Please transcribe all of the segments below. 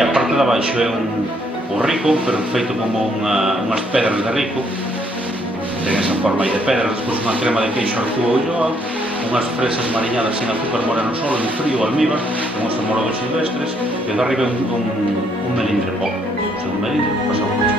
A parte de abaixo é o rico, pero feito como unhas pedras de rico. Ten esa forma aí de pedras, despois unha crema de queixo Artúa Ulloa, unhas fresas mariñadas sin azúcar moreno solo, en frío, almíbar, con os amorogos silvestres, e de arriba un melindre pop. O sea, un melindre pasado mucho.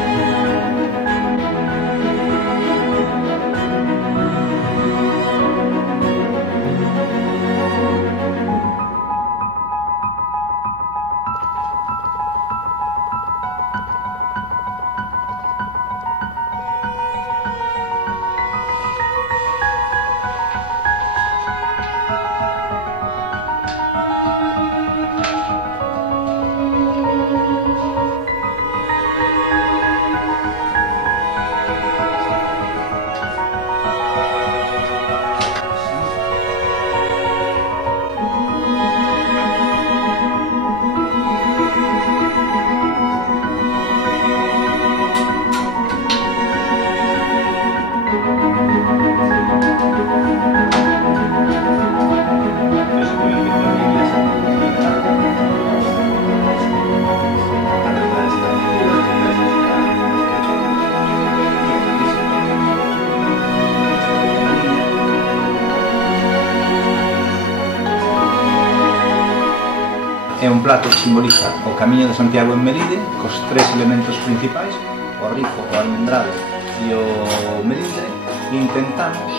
É un plato que simboliza o Camiño de Santiago en Melide, cos tres elementos principais, o rico, o almendrado e o melindre, e intentamos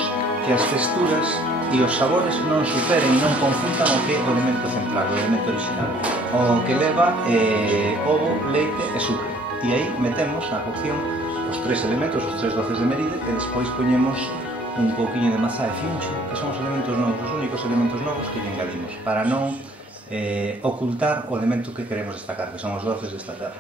que as texturas e os sabores non superen e non confundan o que é o elemento central, o elemento original. O que leva ovo, leite e sucre. E aí metemos na cocción os tres elementos, os tres doces de Melide, e despois poñemos un pouquiño de mazá e fiuncho, que son os elementos novos, os únicos elementos novos que lle engadimos, para non ocultar o elemento que queremos destacar, que son os doces desta terra.